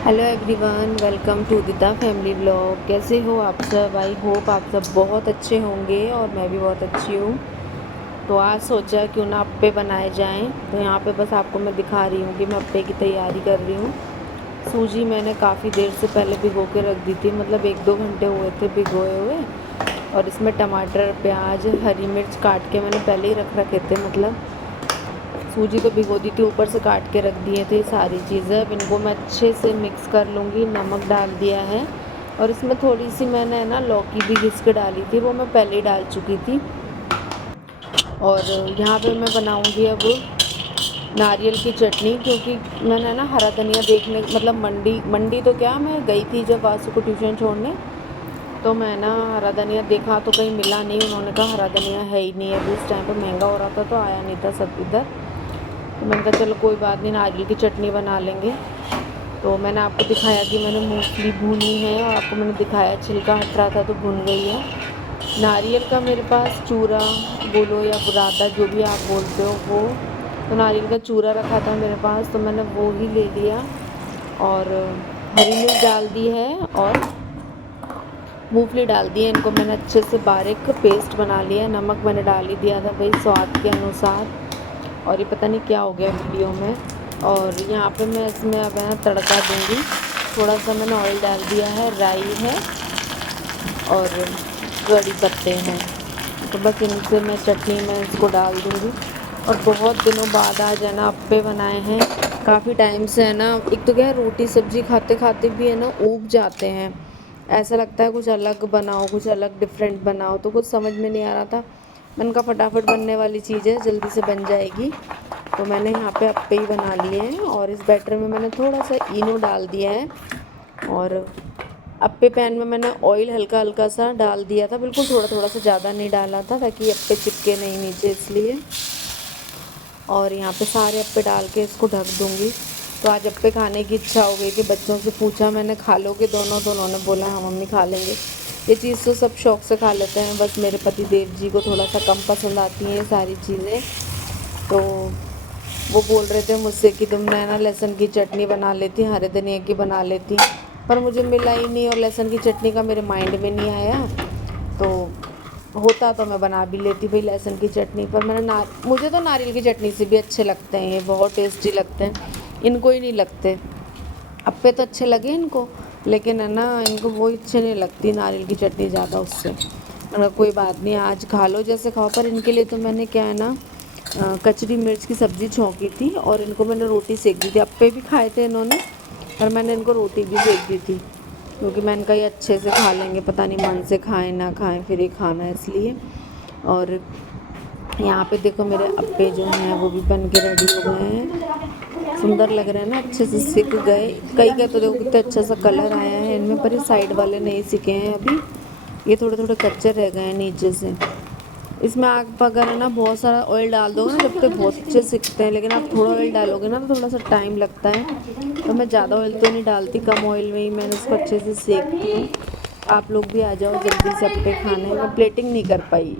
Hello everyone, welcome to Udita family vlog. कैसे हो आप सब? आई होप आप सब बहुत अच्छे होंगे और मैं भी बहुत अच्छी हूँ। तो आज सोचा क्यों ना अप्पे बनाए जाएं। तो यहाँ पे बस आपको मैं दिखा रही हूँ कि मैं अप्पे की तैयारी कर रही हूँ। सूजी मैंने काफ़ी देर से पहले भिगो के रख दी थी, मतलब 1-2 घंटे हुए थे भिगोए हुए। और इसमें टमाटर, प्याज, हरी मिर्च काट के मैंने पहले ही रख रखे थे। मतलब सूजी तो भिगो दी थी, ऊपर से काट के रख दिए थे सारी चीज़ें। अब इनको मैं अच्छे से मिक्स कर लूँगी। नमक डाल दिया है और इसमें थोड़ी सी मैंने ना लौकी भी घिस के डाली थी, वो मैं पहले ही डाल चुकी थी। और यहाँ पे मैं बनाऊँगी अब नारियल की चटनी, क्योंकि मैंने ना हरा धनिया देखने, मतलब मंडी मंडी तो क्या, मैं गई थी जब वासु को ट्यूशन छोड़ने, तो मैं ना हरा धनिया देखा तो कहीं मिला नहीं। उन्होंने कहा हरा धनिया है ही नहीं, अभी इस टाइम पर महंगा हो रहा था तो आया नहीं था सब इधर। तो मैंने कहा चलो कोई बात नहीं, नारियल की चटनी बना लेंगे। तो मैंने आपको दिखाया कि मैंने मूंगफली भूनी है और आपको मैंने दिखाया छिलका हट रहा था तो भुन गई है। नारियल का मेरे पास चूरा बोलो या बुरादा, जो भी आप बोलते हो वो, तो नारियल का चूरा रखा था मेरे पास, तो मैंने वो ही ले लिया। और हरी मिर्च डाल दी है और मूंगफली डाल दी है। इनको मैंने अच्छे से बारीक पेस्ट बना लिया है। नमक मैंने डाल ही दिया था भाई स्वाद के अनुसार। और ये पता नहीं क्या हो गया वीडियो में। और यहाँ पे मैं इसमें अब है ना तड़का दूँगी। थोड़ा सा मैंने ऑयल डाल दिया है, राई है और कड़ी पत्ते हैं। तो बस इनसे मैं चटनी में इसको डाल दूँगी। और बहुत दिनों बाद आज है ना अप्पे बनाए हैं। काफ़ी टाइम से है ना, एक तो क्या है, रोटी सब्जी खाते खाते भी है ना ऊब जाते हैं। ऐसा लगता है कुछ अलग बनाओ, कुछ अलग डिफरेंट बनाओ, तो कुछ समझ में नहीं आ रहा था। मैंने कहा फटाफट बनने वाली चीज़ है, जल्दी से बन जाएगी। तो मैंने यहाँ पे अप्पे ही बना लिए हैं और इस बैटर में मैंने थोड़ा सा इनो डाल दिया है। और अप्पे पैन में मैंने ऑयल हल्का हल्का सा डाल दिया था, बिल्कुल थोड़ा थोड़ा सा, ज़्यादा नहीं डाला था ताकि अप्पे चिपके नहीं नीचे, इसलिए। और यहाँ पे सारे अप्पे डाल के इसको ढक दूँगी। तो आज अप्पे खाने की इच्छा हो गई थी। बच्चों से पूछा मैंने खा लोगे दोनों, तो उन्होंने बोला हाँ मम्मी खा लेंगे। ये चीज़ तो सब शौक़ से खा लेते हैं, बस मेरे पति देव जी को थोड़ा सा कम पसंद आती हैं ये सारी चीज़ें। तो वो बोल रहे थे मुझसे कि तुम ना लहसुन की चटनी बना लेती, हरे धनिया की बना लेती, पर मुझे मिला ही नहीं और लहसुन की चटनी का मेरे माइंड में नहीं आया। तो होता तो मैं बना भी लेती भाई लहसुन की चटनी, पर मुझे तो नारियल की चटनी से भी अच्छे लगते हैं, ये बहुत टेस्टी लगते हैं। इनको ही नहीं लगते। अप्पे तो अच्छे लगे इनको, लेकिन है ना इनको वो अच्छे नहीं लगती नारियल की चटनी ज़्यादा उससे। मैंने कोई बात नहीं, आज खा लो जैसे खाओ। पर इनके लिए तो मैंने क्या है ना, कचरी मिर्च की सब्ज़ी छौंकी थी और इनको मैंने रोटी सेक दी थी। अप्पे भी खाए थे इन्होंने, पर मैंने इनको रोटी भी सेक दी थी, क्योंकि मैंने कहा ये अच्छे से खा लेंगे, पता नहीं मन से खाएं ना खाएं, फिर ही खाना है इसलिए। और यहाँ पे देखो मेरे अप्पे जो हैं वो भी बन के रेडी हो गए हैं। सुंदर लग रहे हैं ना, अच्छे से सिक गए। कई का तो देखो कितना अच्छा सा कलर आया है इनमें, पर ये साइड वाले नहीं सिके हैं अभी, ये थोड़े थोड़े कच्चे रह गए हैं नीचे से। इसमें आग अगर है ना बहुत सारा ऑयल डाल दोगे ना जब तक बहुत अच्छे सिकते हैं, लेकिन आप थोड़ा ऑयल डालोगे ना तो थोड़ा सा टाइम लगता है। तो मैं ज़्यादा ऑयल तो नहीं डालती, कम ऑयल में ही मैंने इसको अच्छे से सेकती हूँ। आप लोग भी आ जाओ जल्दी से अप्पे खाने। मैं प्लेटिंग नहीं कर पाई।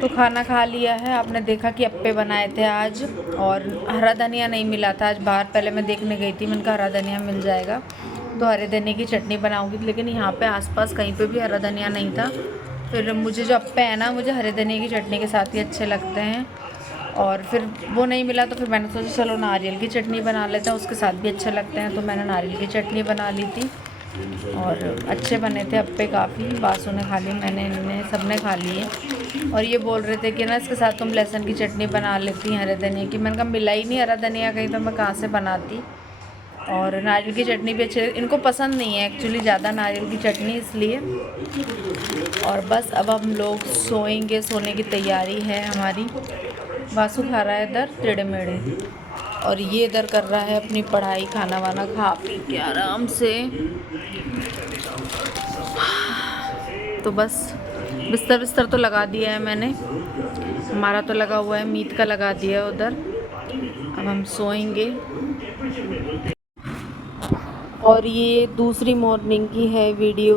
तो खाना खा लिया है, आपने देखा कि अप्पे बनाए थे आज। और हरा धनिया नहीं मिला था आज बाहर, पहले मैं देखने गई थी, मैंने कहा हरा धनिया मिल जाएगा तो हरे धनिया की चटनी बनाऊंगी, लेकिन यहाँ पे आसपास कहीं पे भी हरा धनिया नहीं था। फिर मुझे जो अप्पे हैं ना, मुझे हरे धनिया की चटनी के साथ ही अच्छे लगते हैं। और फिर वो नहीं मिला तो फिर मैंने सोचा चलो नारियल की चटनी बना लेते हैं, उसके साथ भी अच्छे लगते हैं। तो मैंने नारियल की चटनी बना ली थी और अच्छे बने थे अप्पे काफ़ी। बासु ने खा लिए, मैंने, इन्होंने, सब ने खा लिए। और ये बोल रहे थे कि ना इसके साथ तुम लहसुन की चटनी बना लेती हरे धनिया की। मैंने कहा मिला ही नहीं हरा धनिया कहीं, तो मैं कहाँ से बनाती। और नारियल की चटनी भी अच्छे, इनको पसंद नहीं है एक्चुअली ज़्यादा नारियल की चटनी, इसलिए। और बस अब हम लोग सोएंगे, सोने की तैयारी है हमारी। बासु खा रहा है इधर टेढ़े मेढ़े और ये इधर कर रहा है अपनी पढ़ाई, खाना वाना खा पी के आराम से। तो बस बिस्तर बिस्तर तो लगा दिया है मैंने, हमारा तो लगा हुआ है, मीत का लगा दिया है उधर। अब हम सोएंगे। और ये दूसरी मॉर्निंग की है वीडियो।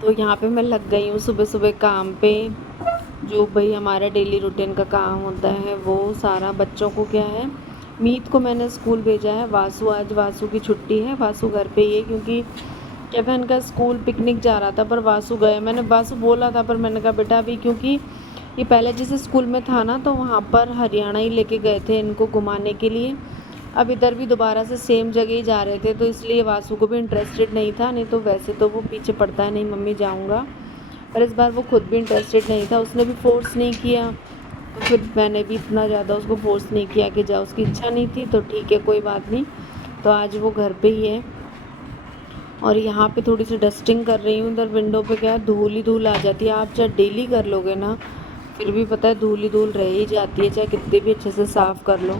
तो यहाँ पे मैं लग गई हूँ सुबह सुबह काम पे। जो भाई हमारा डेली रूटीन का काम होता है वो सारा। बच्चों को क्या है, मीत को मैंने स्कूल भेजा है, वासु आज वासु की छुट्टी है, वासु घर पे ही है क्योंकि केविन का स्कूल पिकनिक जा रहा था पर वासु गए। मैंने वासु बोला था पर मैंने कहा बेटा अभी, क्योंकि ये पहले जिस स्कूल में था ना तो वहाँ पर हरियाणा ही लेके गए थे इनको घुमाने के लिए। अब इधर भी दोबारा से सेम जगह ही जा रहे थे तो इसलिए वासु को भी इंटरेस्टेड नहीं था, नहीं तो वैसे तो वो पीछे पड़ता है, नहीं मम्मी जाऊँगा। पर इस बार वो खुद भी इंटरेस्टेड नहीं था, उसने भी फ़ोर्स नहीं किया, तो फिर मैंने भी इतना ज़्यादा उसको फ़ोर्स नहीं किया कि जाओ, उसकी इच्छा नहीं थी तो ठीक है कोई बात नहीं। तो आज वो घर पे ही है और यहाँ पे थोड़ी सी डस्टिंग कर रही हूँ। उधर विंडो पे क्या है, धूल ही धूल आ जाती है। आप चाहे डेली कर लोगे ना फिर भी पता है धूल ही धूल रह ही जाती है, चाहे कितने भी अच्छे से साफ़ कर लो।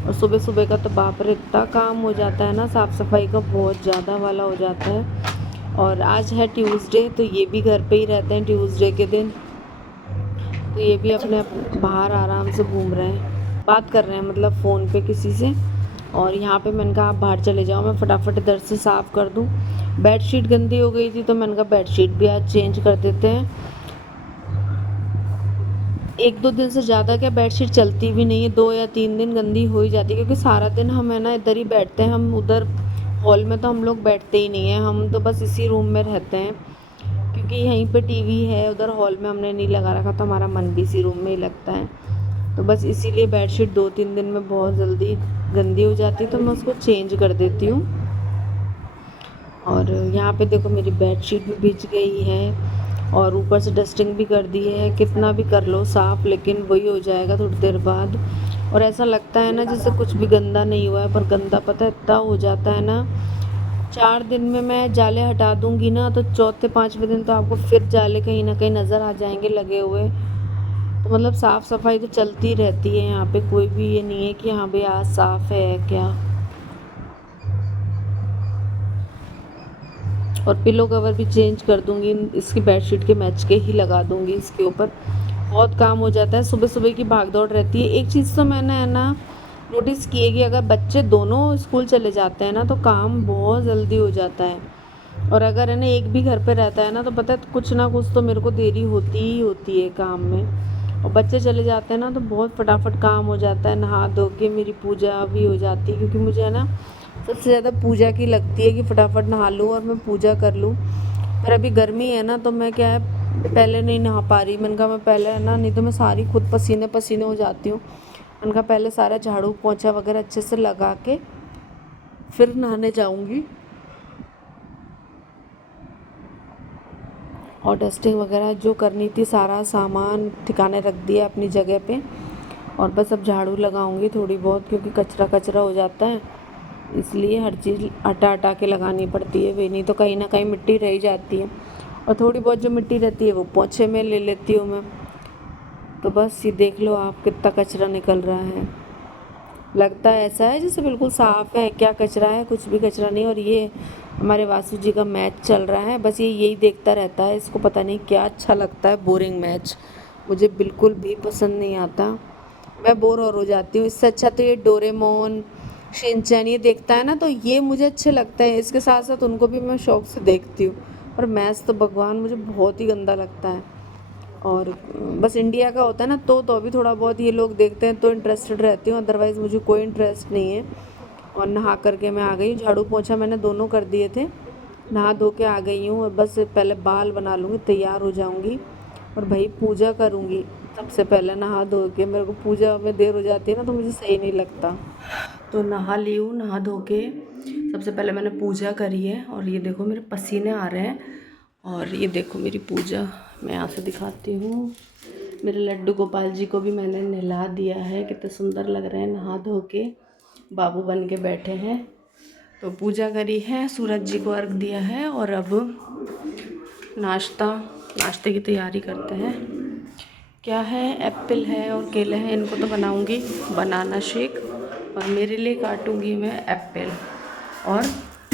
और सुबह सुबह का तो बाप रे इतना काम हो जाता है ना, साफ़ सफाई का बहुत ज़्यादा वाला हो जाता है। और आज है ट्यूसडे तो ये भी घर पे ही रहते हैं ट्यूसडे के दिन, तो ये भी अपने बाहर आराम से घूम रहे हैं, बात कर रहे हैं मतलब फ़ोन पे किसी से। और यहाँ पे मैंने कहा आप बाहर चले जाओ, मैं फटाफट इधर से साफ़ कर दूँ। बेडशीट गंदी हो गई थी तो मैंने कहा बेडशीट भी आज चेंज कर देते हैं। 1-2 दिन से ज़्यादा क्या बेडशीट चलती भी नहीं है, 2 या 3 दिन गंदी हो ही जाती है क्योंकि सारा दिन हम है ना इधर ही बैठते हैं। हम उधर हॉल में तो हम लोग बैठते ही नहीं हैं, हम तो बस इसी रूम में रहते हैं क्योंकि यहीं पे टीवी है, उधर हॉल में हमने नहीं लगा रखा तो हमारा मन भी इसी रूम में ही लगता है। तो बस इसीलिए बेडशीट 2-3 दिन में बहुत जल्दी गंदी हो जाती है तो मैं उसको चेंज कर देती हूँ। और यहाँ पे देखो मेरी बेडशीट भी भीग गई है और ऊपर से डस्टिंग भी कर दी है। कितना भी कर लो साफ़ लेकिन वही हो जाएगा थोड़ी देर बाद। और ऐसा लगता है ना जैसे कुछ भी गंदा नहीं हुआ है, पर गंदा पता है इतना हो जाता है ना। 4 दिन में मैं जाले हटा दूँगी ना तो चौथे 5वें दिन तो आपको फिर जाले कहीं ना कहीं नज़र आ जाएंगे लगे हुए। तो मतलब साफ़ सफाई तो चलती रहती है यहाँ पे, कोई भी ये नहीं है कि हाँ भाई आज साफ़ है क्या। और पिलो कवर भी चेंज कर दूँगी, इसकी बेडशीट के मैच के ही लगा दूँगी इसके ऊपर। बहुत काम हो जाता है, सुबह सुबह की भाग दौड़ रहती है। एक चीज़ तो मैंने है ना नोटिस की है कि अगर बच्चे दोनों स्कूल चले जाते हैं ना तो काम बहुत जल्दी हो जाता है। और अगर है ना एक भी घर पे रहता है ना तो पता है कुछ ना कुछ तो मेरे को देरी होती ही होती है काम में। और बच्चे चले जाते हैं ना तो बहुत फटाफट काम हो जाता है, नहा धो के मेरी पूजा भी हो जाती है क्योंकि मुझे है ना सबसे ज़्यादा पूजा की लगती है कि फटाफट नहा लूँ और मैं पूजा कर लूँ। पर अभी गर्मी है ना तो मैं क्या है पहले नहीं नहा पा रही। मैंने कहा मैं पहले है ना, नहीं तो मैं सारी खुद पसीने पसीने हो जाती हूँ। मैंने कहा पहले सारा झाड़ू पोंछा वगैरह अच्छे से लगा के फिर नहाने जाऊँगी। और डस्टिंग वगैरह जो करनी थी सारा सामान ठिकाने रख दिया अपनी जगह पे। और बस अब झाड़ू लगाऊंगी थोड़ी बहुत क्योंकि कचरा कचरा हो जाता है, इसलिए हर चीज़ हटा हटा के लगानी पड़ती है, वे नहीं तो कहीं ना कहीं मिट्टी रह जाती है। और थोड़ी बहुत जो मिट्टी रहती है वो पोंछे में ले लेती हूँ मैं। तो बस ये देख लो आप कितना कचरा निकल रहा है, लगता है ऐसा है जैसे बिल्कुल साफ़ है, क्या कचरा है, कुछ भी कचरा नहीं। और ये हमारे वासु जी का मैच चल रहा है, बस ये यही देखता रहता है, इसको पता नहीं क्या अच्छा लगता है। बोरिंग मैच मुझे बिल्कुल भी पसंद नहीं आता, मैं बोर और हो जाती हूँ। इससे अच्छा तो ये डोरेमोन शिनचैन ये देखता है ना तो ये मुझे अच्छे लगते हैं, इसके साथ साथ उनको भी मैं शौक़ से देखती हूँ। और मैच तो भगवान मुझे बहुत ही गंदा लगता है। और बस इंडिया का होता है ना तो अभी थोड़ा बहुत ये लोग देखते हैं तो इंटरेस्टेड रहती हूँ, अदरवाइज़ मुझे कोई इंटरेस्ट नहीं है। और नहा करके मैं आ गई, झाड़ू पोंछा मैंने दोनों कर दिए थे, नहा धो के आ गई हूँ। और बस पहले बाल बना लूँगी, तैयार हो जाऊँगी और भाई पूजा करूँगी। सबसे पहले नहा धो के, मेरे को पूजा में देर हो जाती है ना तो मुझे सही नहीं लगता। तो नहा ली हूँ, नहा धो के सबसे पहले मैंने पूजा करी है। और ये देखो मेरे पसीने आ रहे हैं। और ये देखो मेरी पूजा मैं यहाँ से दिखाती हूँ। मेरे लड्डू गोपाल जी को भी मैंने नहला दिया है, कितने सुंदर लग रहे हैं नहा धो के, बाबू बन के बैठे हैं। तो पूजा करी है, सूरज जी को अर्घ दिया है और अब नाश्ते की तैयारी करते हैं। क्या है, एप्पल है और केले हैं, इनको तो बनाऊंगी बनाना शेक। और मेरे लिए काटूंगी मैं एप्पल और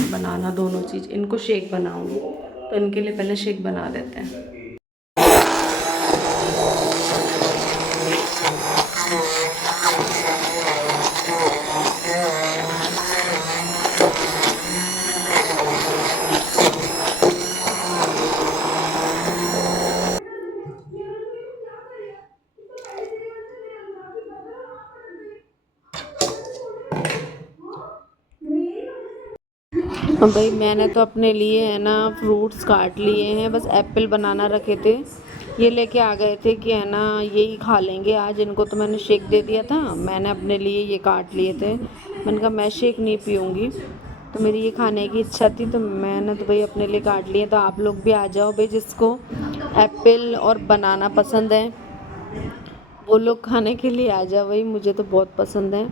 बनाना, दोनों चीज़, इनको शेक बनाऊंगी। तो इनके लिए पहले शेक बना देते हैं। भाई मैंने तो अपने लिए है ना फ्रूट्स काट लिए हैं, बस एप्पल बनाना रखे थे, ये लेके आ गए थे कि है ना यही खा लेंगे आज। इनको तो मैंने शेक दे दिया था, मैंने अपने लिए ये काट लिए थे। मैंने कहा मैं शेक नहीं पीऊँगी, तो मेरी ये खाने की इच्छा थी तो मैंने तो भाई अपने लिए काट लिए। तो आप लोग भी आ जाओ भाई, जिसको एप्पल और बनाना पसंद है वो लोग खाने के लिए आ जाओ भाई, मुझे तो बहुत पसंद है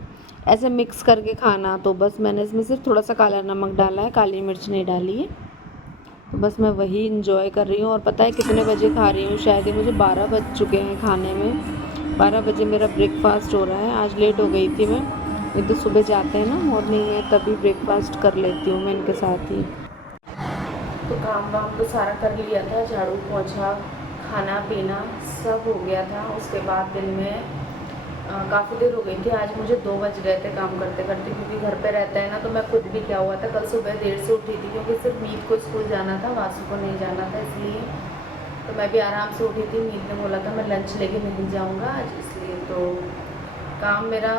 ऐसे मिक्स करके खाना। तो बस मैंने इसमें सिर्फ थोड़ा सा काला नमक डाला है, काली मिर्च नहीं डाली है। तो बस मैं वही इंजॉय कर रही हूँ। और पता है कितने बजे खा रही हूँ? शायद ही मुझे 12 बज चुके हैं खाने में। 12 बजे मेरा ब्रेकफास्ट हो रहा है। आज लेट हो गई थी मैं, ये तो सुबह जाते हैं ना मॉर्निंग में, तभी ब्रेकफास्ट कर लेती हूँ मैं इनके साथ ही। तो काम वाम तो सारा कर लिया था, झाड़ू पोछा खाना पीना सब हो गया था। उसके बाद दिन में काफ़ी देर हो गई थी। आज मुझे 2 बज गए थे काम करते करते, क्योंकि घर पे रहता है ना। तो मैं खुद भी क्या हुआ था, कल सुबह देर से उठी थी क्योंकि सिर्फ मीत को स्कूल जाना था, वासु को नहीं जाना था, इसलिए तो मैं भी आराम से उठी थी। मीत ने बोला था मैं लंच लेके नहीं जाऊँगा आज, इसलिए तो काम मेरा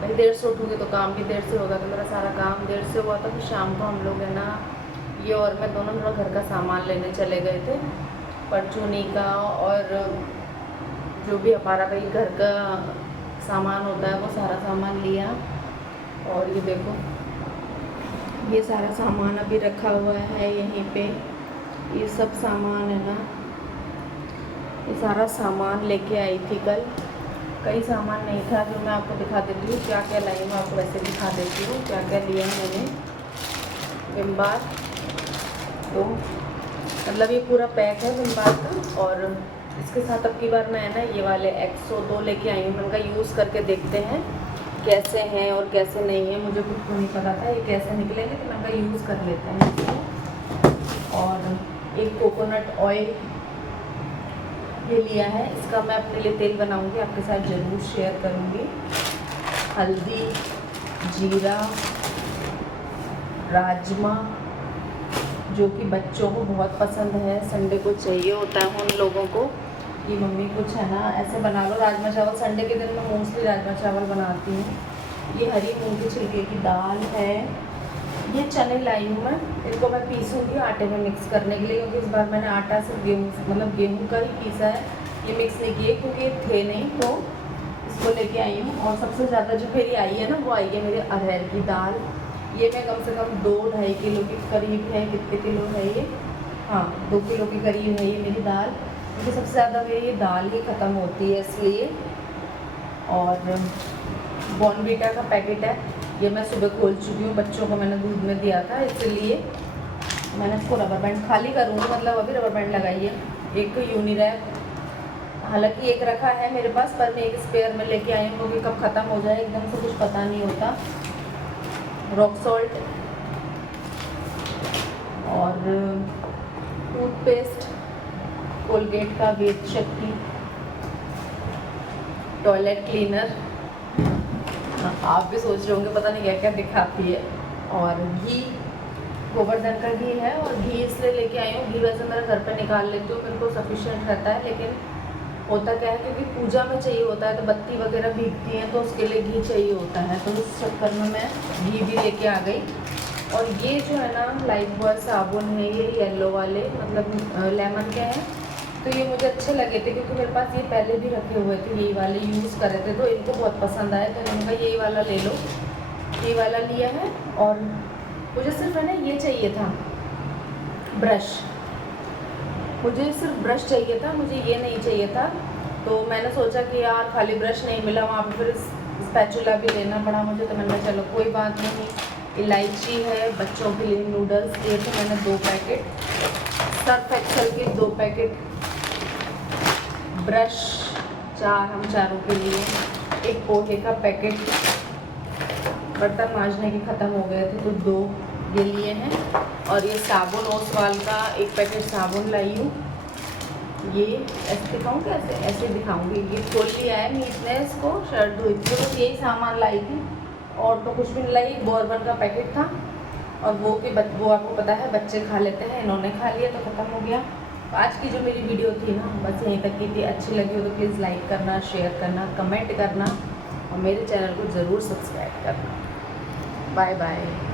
भाई देर से उठूँगी तो काम भी देर से होगा। तो मेरा सारा काम देर से हुआ था। फिर शाम को हम लोग है ना ये और मैं दोनों थोड़ा घर का सामान लेने चले गए थे, परचूनी का और जो भी हमारा भाई घर का सामान होता है वो सारा सामान लिया। और ये देखो ये सारा सामान अभी रखा हुआ है यहीं पे, ये सब सामान है ना, ये सारा सामान लेके आई थी कल। कई सामान नहीं था जो मैं आपको दिखा देती हूँ, क्या क्या लाई मैं आपको वैसे दिखा देती हूँ क्या क्या लिया है मैंने। विम बार तो मतलब ये पूरा पैक है विम बार का। और इसके साथ अब की बार मैं है ना ये वाले XO2 लेके आई हूँ। मैंने कहा यूज़ करके देखते हैं कैसे हैं और कैसे नहीं है, मुझे कुछ तो नहीं पता था ये कैसे निकलेंगे, तो मैंने कहा यूज़ कर लेते हैं इसको। और एक कोकोनट ऑयल ये लिया है, इसका मैं अपने लिए तेल बनाऊंगी, आपके साथ ज़रूर शेयर करूंगी। हल्दी, जीरा, राजमा जो कि बच्चों को बहुत पसंद है, संडे को चाहिए होता है उन लोगों को कि मम्मी कुछ है ना ऐसे बना लो राजमा चावल। संडे के दिन मैं मोस्टली राजमा चावल बनाती हूँ। ये हरी मूंग के छिलके की दाल है। ये चने लाई हूँ मैं, इनको मैं पीसूँगी आटे में मिक्स करने के लिए, क्योंकि इस बार मैंने आटा सिर्फ गेहूँ का ही पीसा है, ये मिक्स नहीं किए क्योंकि ये थे नहीं, तो इसको लेके आई हूँ। और सबसे ज़्यादा जो मेरी आई है ना वो आई है मेरी अरहर की दाल। ये मैं कम से कम 2-2.5 किलो के करीब है। कितने किलो है ये? हाँ 2 किलो के करीब है ये मेरी दाल, क्योंकि सबसे ज़्यादा मेरी ये दाल ही ख़त्म होती है इसलिए। और बॉर्नवीटा का पैकेट है, ये मैं सुबह खोल चुकी हूँ, बच्चों को मैंने दूध में दिया था, इसलिए मैंने इसको रबर बैंड खाली करूँगी, मतलब अभी रबर बैंड लगाई है। एक यूनिरैक, हालांकि एक रखा है मेरे पास, पर मैं एक स्पेयर में लेके आई हूँ क्योंकि कब ख़त्म हो जाए एकदम से कुछ पता नहीं होता। रॉक सॉल्ट और टूथपेस्ट कोलगेट का वेद शक्ति, टॉयलेट क्लीनर, आप भी सोच रहे होंगे पता नहीं क्या क्या दिखाती है। और घी, गोवर्धन का घी है, और घी इसलिए लेके आई हूँ, घी वैसे मेरे घर पे निकाल लेती हूँ, मेरे को सफिशिएंट रहता है, लेकिन होता क्या है क्योंकि पूजा में चाहिए होता है तो बत्ती वगैरह भीगती हैं तो उसके लिए घी चाहिए होता है, तो उस चक्कर में मैं घी भी लेके आ गई। और ये जो है ना लाइफबॉय साबुन है, ये येलो वाले मतलब लेमन के हैं, तो ये मुझे अच्छे लगे थे क्योंकि मेरे पास ये पहले भी रखे हुए थे, यही वाले यूज़ कर रहे थे, तो इनको बहुत पसंद आए तो इन्होंने कहा यही वाला ले लो, ये वाला लिया है। और मुझे सिर्फ है ना ये चाहिए था ब्रश, मुझे सिर्फ ब्रश चाहिए था, मुझे ये नहीं चाहिए था। तो मैंने सोचा कि यार खाली ब्रश नहीं मिला वहाँ पे, फिर स्पैचुला भी लेना पड़ा मुझे, तो मैंने चलो कोई बात नहीं। इलायची है, बच्चों के लिए नूडल्स लिए थे मैंने 2 पैकेट, सर्फ एक्सेल के 2 पैकेट, ब्रश 4 हम चारों के लिए, एक पोहे का पैकेट, बर्तन मांजने के ख़त्म हो गए थे तो 2 ये लिए हैं। और ये साबुन ओसवाल का 1 पैकेट साबुन लाई हूँ। ये ऐसे दिखाऊँ कैसे? ऐसे दिखाऊँगी। ये खोल लिया है मीत ने, इसको शर्ट धोई थी तो यही सामान लाई थी और तो कुछ भी नहीं लाई। बोरबन का पैकेट था और वो आपको पता है बच्चे खा लेते हैं, इन्होंने खा लिया तो ख़त्म हो गया। आज की जो मेरी वीडियो थी ना बस यहीं तक की थी। अच्छी लगी हो तो प्लीज़ लाइक करना, शेयर करना, कमेंट करना और मेरे चैनल को ज़रूर सब्सक्राइब करना। Bye bye.